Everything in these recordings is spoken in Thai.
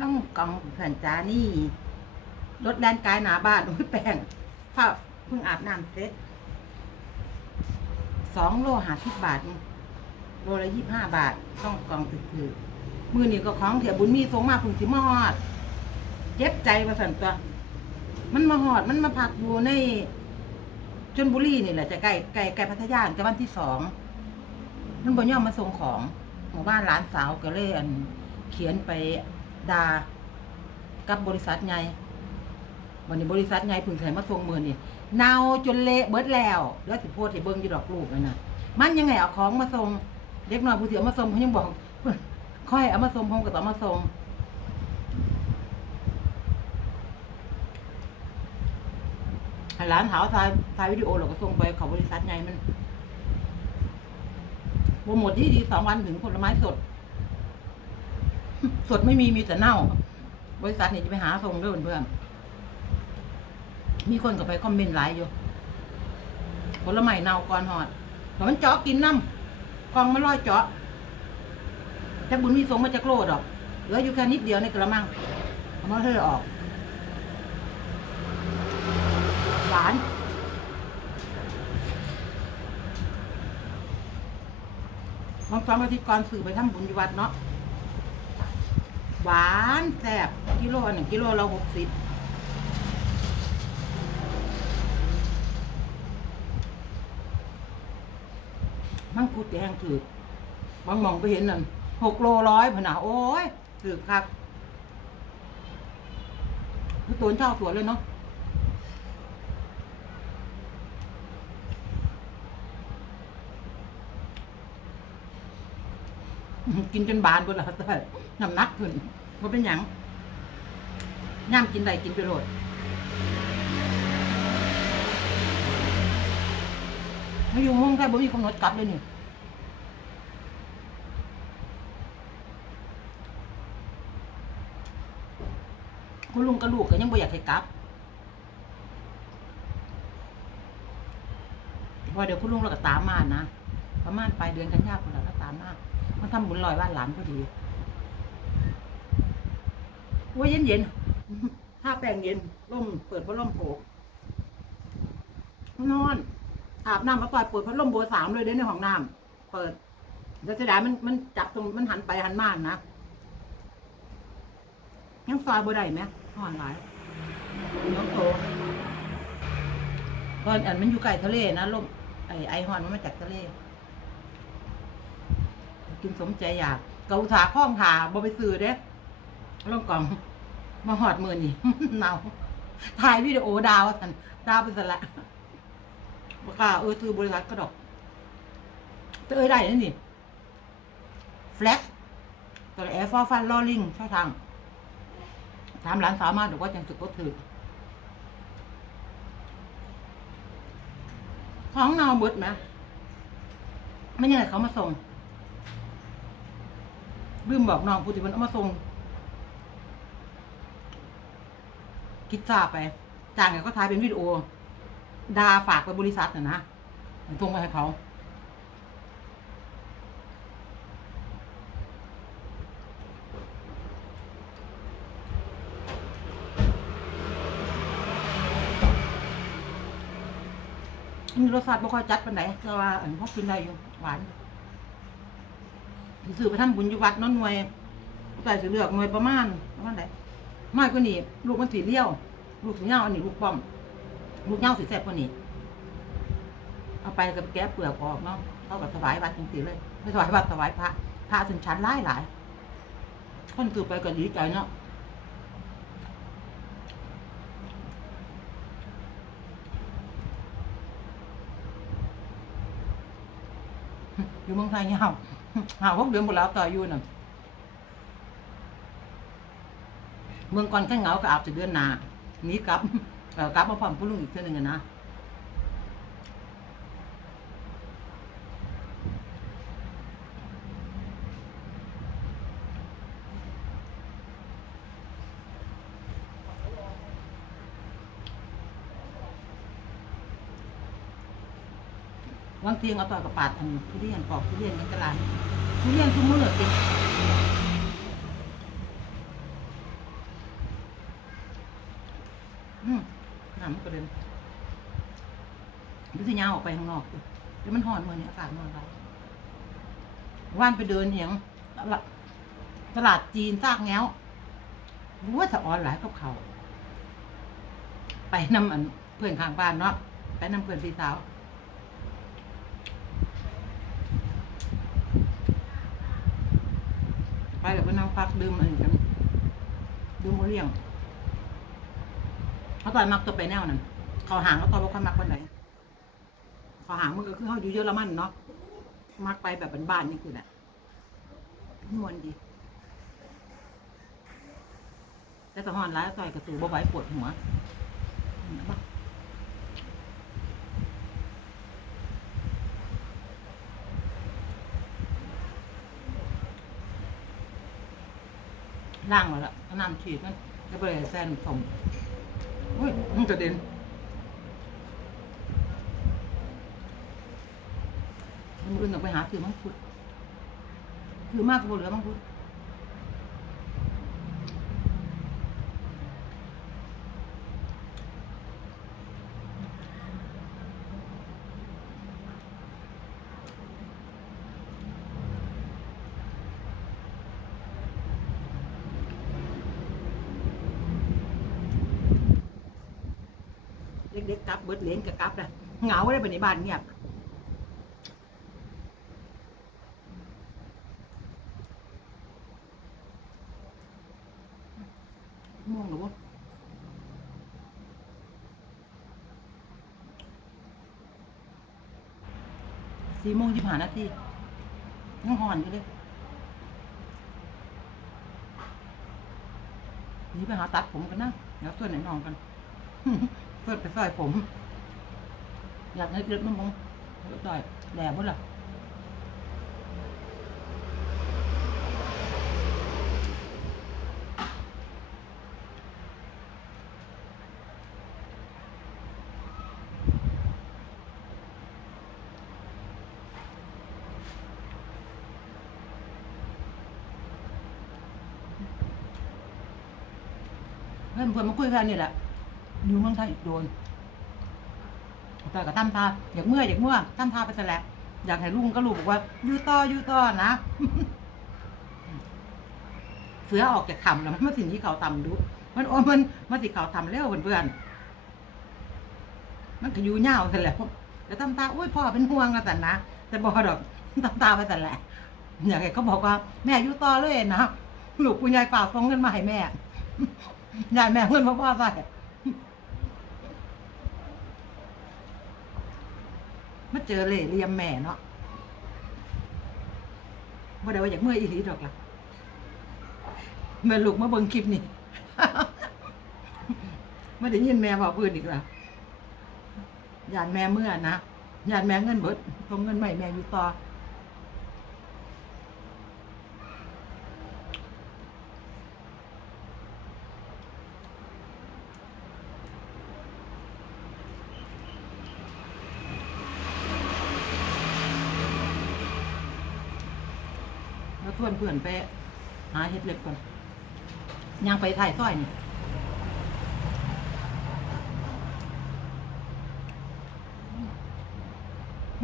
น้องกองแผ่นจานี่รถแดนกายหนาบ้านโอ้ยแป้งผ้าเพิ่งอาบน้ำเสร็จสองโลหาสิบบาทนี่โลละยี่ห้าบาท ต้องกองถือถือมือนี่ก็ของเถียบุญมีส่งมาพึ่งสิมาฮอด เจ็บใจมาสั่นตัว มันมาหอดมันมาพักอยู่ในชนบุรีนี่แหละจะใกล้ใกล้ใกล้พัทยาจะวันที่สองมันบ่ย่อมมาส่งของหมู่บ้านหลานสาวก็เลยอันเขียนไป ดากับบริษัทไงวันนี้บริษัทไงพึ่งใส่มาส่งมือนี่เน่าจนเละเบิดแล้วแล้วสิโพดให้เบิ่งอยู่ดอกลูกนั่นน่ะ มันยังไงเอาของมาส่งเด็กน้อยผู้ที่เอามาส่งเขายังบอกค่อยเอามาส่งผมก็ต้อมาส่งห้ร้านหาวถ่ายถ่ายวิดีโอเราก็ส่งไปเขาบริษัทไงมันโปรโมทที่ดีสองวันถึงผลไม้สด สดไม่มีมีแต่เน่า บริษัทนี่จะไปหาส่งด้วยเพื่อนๆมีคนก็ไปคอมเมนต์หลายอยู่ผลไม้เน่าก่อนหอดแต่มันเจาะกินน้ำกองมันลอยเจาะแต่บุญมีส่งมาจากโลดอกเหลืออยู่แค่นิดเดียวในกระมังเอามาเทออก หวานบางสองอาทิตย์ก่อนสื่อไปทำบุญอยู่วัดเนาะ หวานแซ่บกิโลหนึ่งกิโลละหกสิบมังคุดแดงถือบางมองไปเห็นนั่นหกโลร้อยพนาโอ้ยถือคักคือตัวเจ้าสวนเลยเนาะ กินจนบานบิดแล้วแต่น้ำหนักขึ้นว่าเป็นหยังย่ามกินใดกินไปโหลดไม่อยู่ห้องใครบ่มีกำหนดกลับเลยนี่คุณลุงกับลูกก็ยังบ่อยากให้กลับเพราเดี๋ยวคุณลุงเราก็ตามมานะประมาณปลายเดือนกันยายนคนละก็ตามมา มันทำบุญลอยบ้านหลานพอดีว่าเย็นเย็นถ้าแปลงเย็นร่มเปิดพัดลมโผกนอน อาบน้ำมาปล่อยเปิดพัดลมเบัวสามเลยเด้ในห้องน้ำเปิดแล้วเสียดายมันมันจับตรงมันหันไปหันมานะยังซอยบัได้ไหมห่อนหลายน้องโตเพราะอันมันอยู่ใกล้ทะเลนะลมไอไอฮอนมันมาจากทะเล กินสมใจอยากเกาสาข้องขาบ่ไปซื้อเด้ล่องกล่อง มาหอดมือนี่เนาถ่ายวิดีโอดาวสันดาวไปสละบ่กล้าเออซื้อบริษัทก็ดอกแต่เอ้ยได้นั่นนี่แฟลกตัวแอร์ฟอร์ฟันลอลิงช่อทางถามร้านสาวมาดูว่าจังสึกก็ถือของนาเบิดไหมไม่ยังไงเขามาส่ง ลืมบอกน้องผู้ที่มันเอามาส่งกิจจาไปจ้างเนี่ยก็ถ่ายเป็นวิดีโอดาฝากไปบริษัทน่ะนะส่งไปให้เขารสชาติไม่ค่อยจัดปานไหนแต่ว่าอันพอกินได้อยู่หวาน ซื้อไปทำบุญอยู่วัดเน้นหน่วยใส่สิเลือกหน่วยประมาณประมาณไหนน้อยกว่านี้ลูกมันสีเลี้ยว ลูกสีเงาอันนี้ลูกป้อม ลูกเงาสีแซ่บกว่านี้ เอาไปกับแก้เปลือกออกเนาะเขากับถวายวัดจริงๆเลยไม่ถวายวัดถวายพระพระถึงชั้นหลายหลายคนซื้อไปก็ดีใจเนาะอยู่เมืองไทยเงา หาพวกเดือนหมดแล้วต่ออยู่น่ะเมืองก่อนข้างเหงาก็อาบจะเดือนหนาหนีกลับกลับมาพร้อมผู้ลุงอีกเทื่อหนึงนะ วางเตียงเอาต่อยกับปาดอันทุเรียนปอกทุเรียนกันกระลานทุเรียนทุกมื้อติอืมน้ำกรเด็นดูสิยาออกไปข้างนอกแล้วมันห่อนมือนี่อากาศมันร้อนว่านไปเดินเหียงตลาดจีนซากแง้วรู้ว่าสะออนหลายกับเขา ไปนำเพื่อนข้างบ้านเนาะไปนำเพื่อนพี่สาว ไปแล้วก็นั่งพักดื่มอันนี้กันดื่มโอเลียงเขาต่อยมักตัวไปแนวนั้นเขาหางเขาต่อยว่าค่อยมักวันไหนเขาหางมันก็คือเขาอยู่เยอรมันเนาะมักไปแบบบ้านๆนี่คือแหละมวนดีแต่ตะหอนร้ายต่อยกระตูบ่ไหวปวดหัวเห็นปะ ล่างมาแล้วเอาน้ำฉีดมันจะไปแซนผมอุ้ยมันกระเด็นมันอื่นออกไปหาคือมังคุดคือมากกว่าเหลือมังคุด ด็กๆกลับเบิดเหรียญกับกลับนะเหงาได้ไปในบ้านเงียบม่วงหรือวะสี่โมงยี่สิบห้านาทียังหอนอยู่เลยนี่ไปหาตัดผมกันนะเดี๋ยวช่วไหนนองกัน เพื่อนไปซอยผม อยากให้เลือดมันมองเลือดได้แหลมหมดละเพื่อนเพื่อนมาคุยกันนี่แหละ อยู่เมืองไทยโดนแต่ก็ตั้มทาอยากเมื่ออยากเมื่อตั้มทาไปซะแล้วอยากให้ลุงก็ลูกบอกว่าอยู่ต่ออยู่ต่อนะเสือออกจากถ้ำแล้วมันมาสิ่งที่เขาทำดู มันโอ้มันมาสิเขาทำแล้วเพื่อนๆมันก็อยู่เงาวซะแล้วแต่ตั้มตาโอ้ยพ่อเป็นห่วงกันแต่นะแต่บอกดอกตั้มตาไปแต่แหละอยากให้เขาบอกว่า แม่อยู่ต่อเลยนะลูกคุณยายฝากส่งเงินมาให้แม่ยายแม่เงินมาพ่อใส่ มาเจอเหล่เรียมแม่เนาะว่าได้ว่าอยากเมื่อยอีหลีดอกล่ะเม่ลูกมาเบิ่งคลิปนี่ไม่ได้ยินแม่บอกเพื่อนอีกแล้วยานแม่เมื่อนะยานแม่เงินเบิดส่งเงินใหม่แม่อยู่ต่อ ชวนเพื่อนไปหาเห็ดเล็บก่อนยังไปถ่ายซ้อยนี่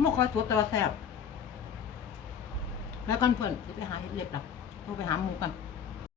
มกคอยตัวตัวแซ่บแล้วกันเพื่อนจะไปหาเห็ดเล็บหรอต้องไปหาหมูกัน